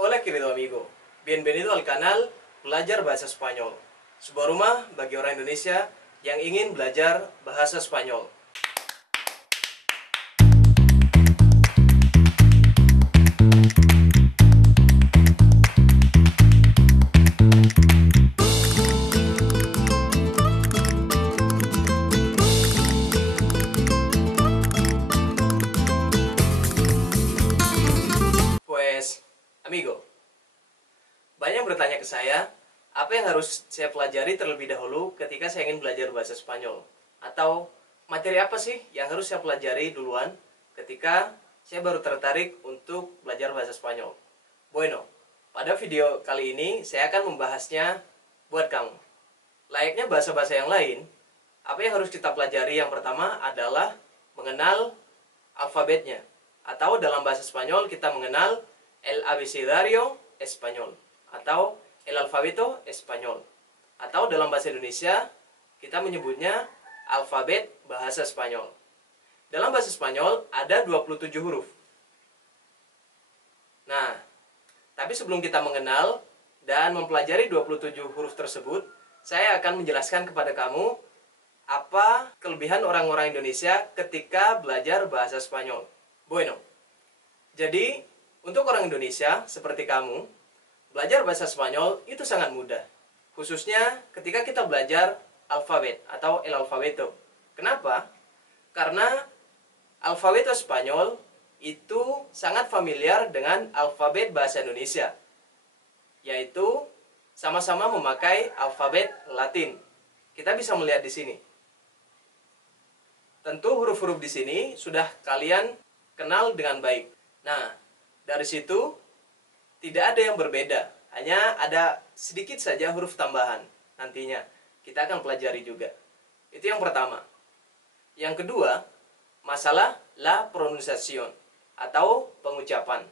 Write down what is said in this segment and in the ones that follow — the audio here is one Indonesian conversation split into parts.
Hola querido amigo, bienvenido al canal Belajar Bahasa Spanyol, sebuah rumah bagi orang Indonesia yang ingin belajar bahasa Spanyol. Pues, amigo, banyak bertanya ke saya, apa yang harus saya pelajari terlebih dahulu ketika saya ingin belajar bahasa Spanyol? Atau materi apa sih yang harus saya pelajari duluan ketika saya baru tertarik untuk belajar bahasa Spanyol? Bueno, pada video kali ini saya akan membahasnya buat kamu. Layaknya bahasa-bahasa yang lain, apa yang harus kita pelajari yang pertama adalah mengenal alfabetnya. Atau dalam bahasa Spanyol kita mengenal el abecedario español atau el alfabeto español. Atau dalam bahasa Indonesia kita menyebutnya alfabet bahasa Spanyol. Dalam bahasa Spanyol ada 27 huruf. Nah, tapi sebelum kita mengenal dan mempelajari 27 huruf tersebut, saya akan menjelaskan kepada kamu apa kelebihan orang-orang Indonesia ketika belajar bahasa Spanyol. Bueno, jadi untuk orang Indonesia seperti kamu, belajar bahasa Spanyol itu sangat mudah. Khususnya ketika kita belajar alfabet atau el alfabeto. Kenapa? Karena alfabeto Spanyol itu sangat familiar dengan alfabet bahasa Indonesia, yaitu sama-sama memakai alfabet Latin. Kita bisa melihat di sini. Tentu huruf-huruf di sini sudah kalian kenal dengan baik. Nah, dari situ tidak ada yang berbeda, hanya ada sedikit saja huruf tambahan. Nantinya kita akan pelajari juga. Itu yang pertama. Yang kedua, masalah la pronunciación atau pengucapan.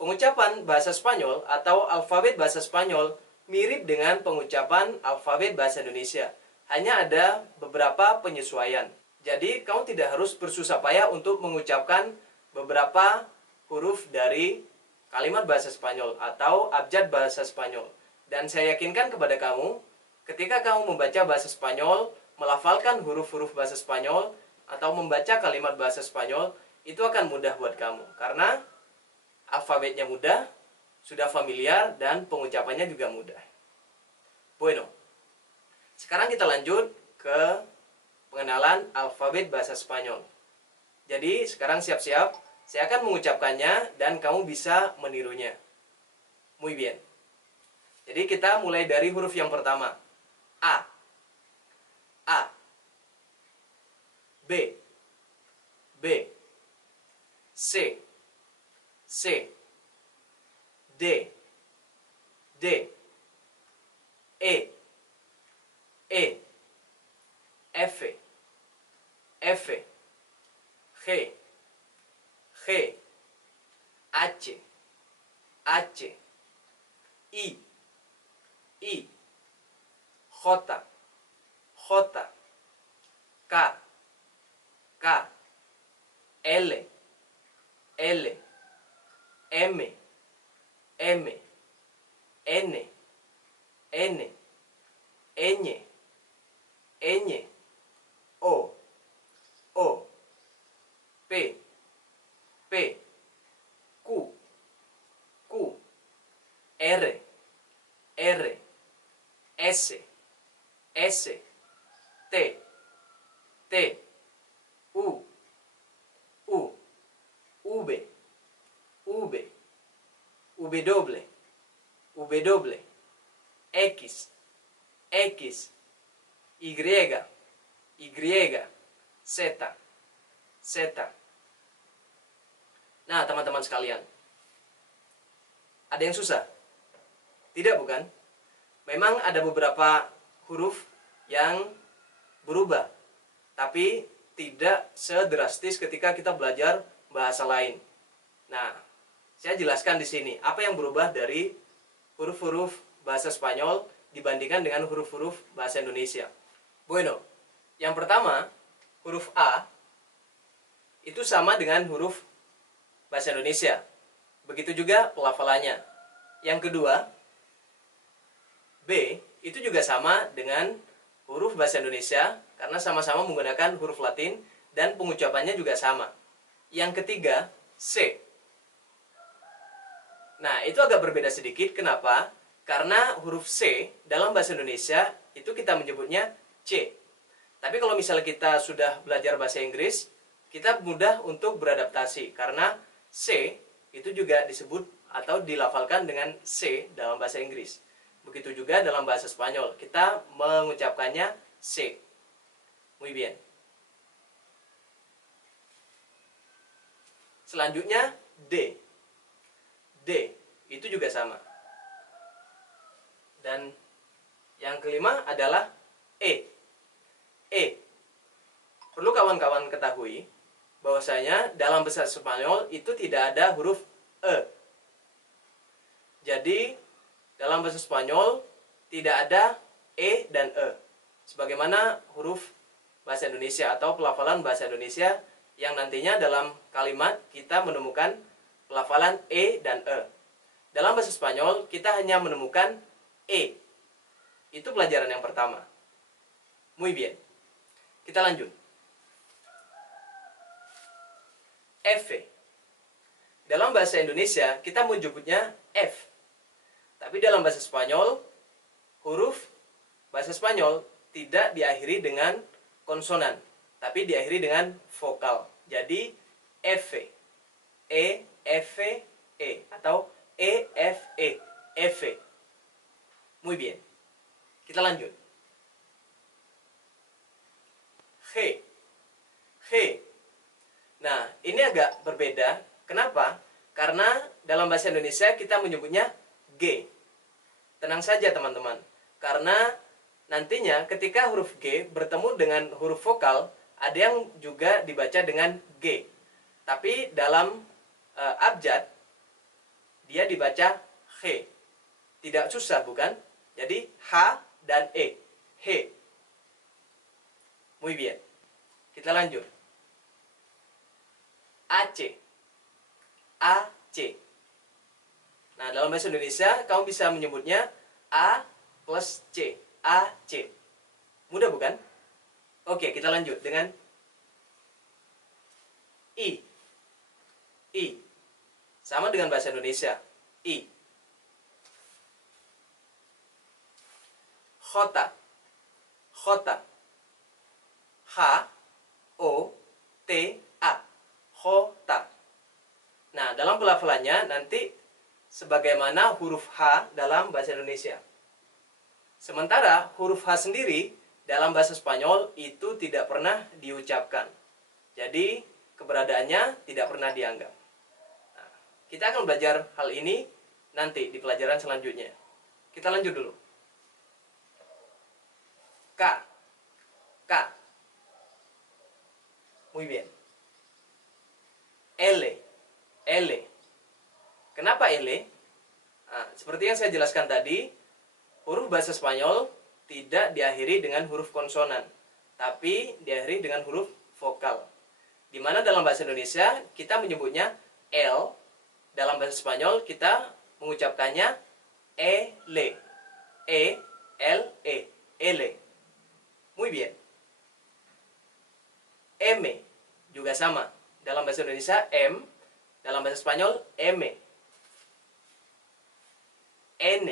Pengucapan bahasa Spanyol atau alfabet bahasa Spanyol mirip dengan pengucapan alfabet bahasa Indonesia. Hanya ada beberapa penyesuaian. Jadi kamu tidak harus bersusah payah untuk mengucapkan beberapa huruf dari kalimat bahasa Spanyol atau abjad bahasa Spanyol. Dan saya yakinkan kepada kamu, ketika kamu membaca bahasa Spanyol, melafalkan huruf-huruf bahasa Spanyol, atau membaca kalimat bahasa Spanyol, itu akan mudah buat kamu. Karena alfabetnya mudah, sudah familiar, dan pengucapannya juga mudah. Bueno, sekarang kita lanjut ke pengenalan alfabet bahasa Spanyol. Jadi sekarang siap-siap, saya akan mengucapkannya dan kamu bisa menirunya. Muy bien. Jadi kita mulai dari huruf yang pertama. A. A. B. B. C. C. D. D. E. E. F. F. G. G. H. H. I. I. J. J. K. K. L. L. M. M. N. N. Ñ. Ñ. O. O. P. P. Q. Q. R. R. S. S. T. T. U. U. V. V. W. W. X. X. Y. Y. Z. Z. Nah, teman-teman sekalian, ada yang susah? Tidak, bukan? Memang ada beberapa huruf yang berubah, tapi tidak sedrastis ketika kita belajar bahasa lain. Nah, saya jelaskan di sini apa yang berubah dari huruf-huruf bahasa Spanyol dibandingkan dengan huruf-huruf bahasa Indonesia. Bueno, yang pertama, huruf A itu sama dengan huruf bahasa Indonesia. Begitu juga pelafalannya. Yang kedua, B itu juga sama dengan huruf bahasa Indonesia karena sama-sama menggunakan huruf Latin dan pengucapannya juga sama. Yang ketiga, C. Nah, itu agak berbeda sedikit. Kenapa? Karena huruf C dalam bahasa Indonesia itu kita menyebutnya C. Tapi kalau misalnya kita sudah belajar bahasa Inggris, kita mudah untuk beradaptasi karena C itu juga disebut atau dilafalkan dengan C dalam bahasa Inggris. Begitu juga dalam bahasa Spanyol, kita mengucapkannya C. Muy bien. Selanjutnya D. D itu juga sama. Dan yang kelima adalah E. E. Perlu kawan-kawan ketahui bahwasanya dalam bahasa Spanyol itu tidak ada huruf E. Jadi dalam bahasa Spanyol tidak ada E dan E. Sebagaimana huruf bahasa Indonesia atau pelafalan bahasa Indonesia yang nantinya dalam kalimat kita menemukan pelafalan E dan E. Dalam bahasa Spanyol kita hanya menemukan E. Itu pelajaran yang pertama. Muy bien. Kita lanjut. F. Dalam bahasa Indonesia kita menyebutnya F. Tapi dalam bahasa Spanyol, huruf bahasa Spanyol tidak diakhiri dengan konsonan, tapi diakhiri dengan vokal. Jadi F. E, F, E. Atau E, F, E. F. Muy bien. Kita lanjut. G. G. Nah, ini agak berbeda. Kenapa? Karena dalam bahasa Indonesia kita menyebutnya G. Tenang saja teman-teman. Karena nantinya ketika huruf G bertemu dengan huruf vokal, ada yang juga dibaca dengan G. Tapi dalam abjad, dia dibaca G. Tidak susah, bukan? Jadi H dan E. G. Muy bien. Kita lanjut. AC. AC. Nah, dalam bahasa Indonesia kamu bisa menyebutnya A plus C. AC. Mudah bukan? Oke, kita lanjut dengan I. I. Sama dengan bahasa Indonesia. I. J. J. H. O. T. A. Jota. Nah, dalam pelafalannya nanti sebagaimana huruf H dalam bahasa Indonesia. Sementara huruf H sendiri dalam bahasa Spanyol itu tidak pernah diucapkan. Jadi keberadaannya tidak pernah dianggap. Nah, kita akan belajar hal ini nanti di pelajaran selanjutnya. Kita lanjut dulu. K. K. Muy bien. L. L. Kenapa L? Nah, seperti yang saya jelaskan tadi, huruf bahasa Spanyol tidak diakhiri dengan huruf konsonan, tapi diakhiri dengan huruf vokal. Di mana dalam bahasa Indonesia kita menyebutnya L, dalam bahasa Spanyol kita mengucapkannya L. E, L, E. L. Muy bien. M juga sama. Dalam bahasa Indonesia M, dalam bahasa Spanyol M. N.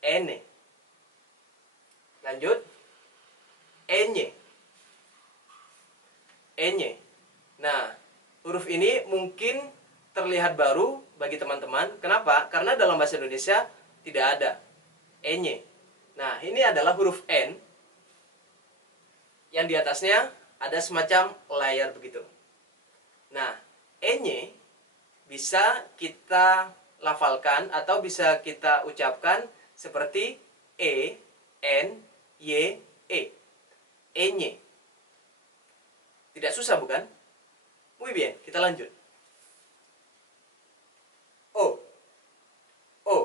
N. Lanjut. Ñ. Ñ. Nah, huruf ini mungkin terlihat baru bagi teman-teman. Kenapa? Karena dalam bahasa Indonesia tidak ada Ñ. Nah, ini adalah huruf N yang di atasnya ada semacam layar begitu. Nah, E-nya bisa kita lafalkan atau bisa kita ucapkan seperti E, N, Y, E. E-nya. Tidak susah bukan? Muy bien, kita lanjut. O. O.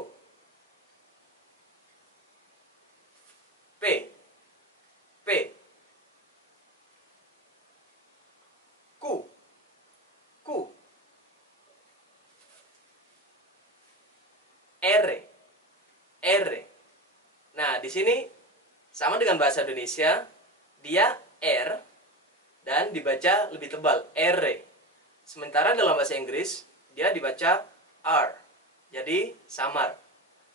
P. P. Q. Q. R, R. Nah, di sini sama dengan bahasa Indonesia, dia R dan dibaca lebih tebal, R. Sementara dalam bahasa Inggris, dia dibaca R. Jadi, samar.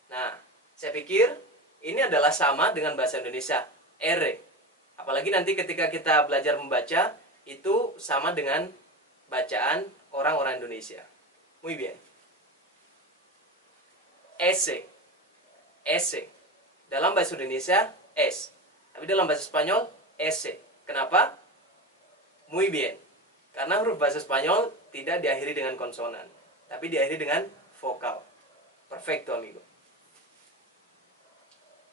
Nah, saya pikir ini adalah sama dengan bahasa Indonesia, R. Apalagi nanti ketika kita belajar membaca, itu sama dengan bacaan orang-orang Indonesia. Muy bien. S. S. Dalam bahasa Indonesia, S. Tapi dalam bahasa Spanyol, S. Kenapa? Muy bien. Karena huruf bahasa Spanyol tidak diakhiri dengan konsonan, tapi diakhiri dengan vokal. Perfecto, amigo.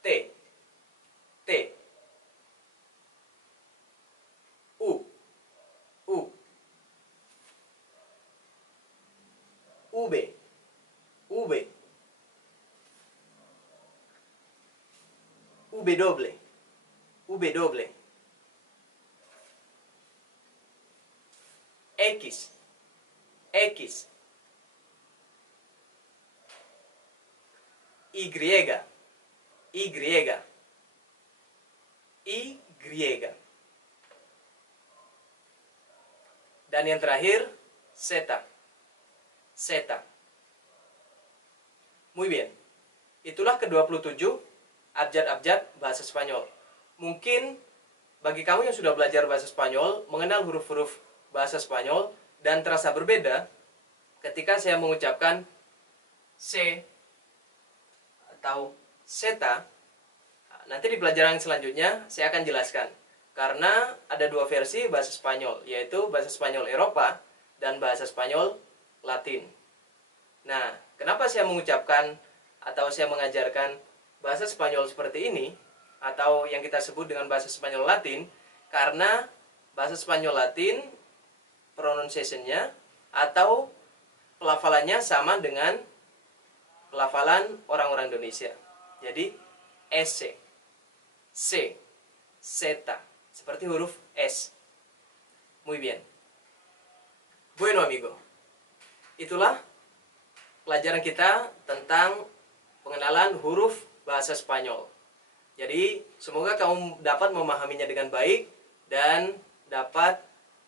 T. T. U. U. V. V. W. W. X. X. Y. Y. Y. Dan yang terakhir, Z. Z. Muy bien. Itulah ke-27 abjad-abjad bahasa Spanyol. Mungkin bagi kamu yang sudah belajar bahasa Spanyol, mengenal huruf-huruf bahasa Spanyol, dan terasa berbeda ketika saya mengucapkan C atau Z. Nanti di pelajaran selanjutnya saya akan jelaskan. Karena ada dua versi bahasa Spanyol, yaitu bahasa Spanyol Eropa dan bahasa Spanyol Latin. Nah, kenapa saya mengucapkan atau saya mengajarkan bahasa Spanyol seperti ini, atau yang kita sebut dengan bahasa Spanyol Latin? Karena bahasa Spanyol Latin, pronunciation-nya atau pelafalannya sama dengan pelafalan orang-orang Indonesia. Jadi, S, C, Z, seperti huruf S. Muy bien. Bueno, amigo. Itulah pelajaran kita tentang pengenalan huruf bahasa Spanyol. Jadi, semoga kamu dapat memahaminya dengan baik dan dapat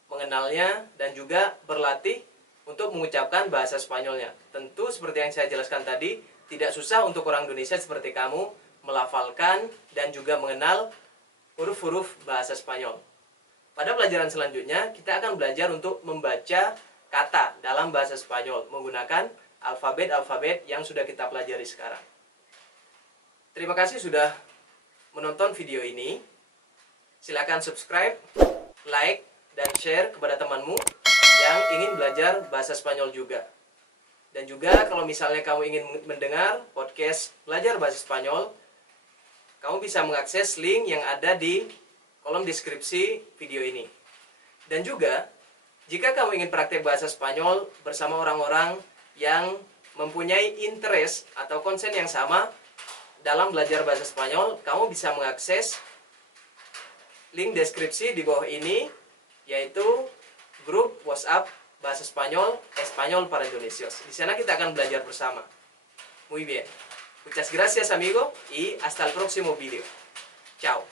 mengenalnya dan juga berlatih untuk mengucapkan bahasa Spanyolnya. Tentu seperti yang saya jelaskan tadi, tidak susah untuk orang Indonesia seperti kamu melafalkan dan juga mengenal huruf-huruf bahasa Spanyol. Pada pelajaran selanjutnya, kita akan belajar untuk membaca kata dalam bahasa Spanyol menggunakan alfabet-alfabet yang sudah kita pelajari sekarang. Terima kasih sudah menonton video ini. Silakan subscribe, like, dan share kepada temanmu yang ingin belajar bahasa Spanyol juga. Dan juga kalau misalnya kamu ingin mendengar podcast belajar bahasa Spanyol, kamu bisa mengakses link yang ada di kolom deskripsi video ini. Dan juga, jika kamu ingin praktek bahasa Spanyol bersama orang-orang yang mempunyai interest atau konsen yang sama dalam belajar bahasa Spanyol, kamu bisa mengakses link deskripsi di bawah ini, yaitu grup WhatsApp bahasa Spanyol, Espanyol para Indonesios. Di sana kita akan belajar bersama. Muy bien. Muchas gracias, amigo, y hasta el próximo video. Chao.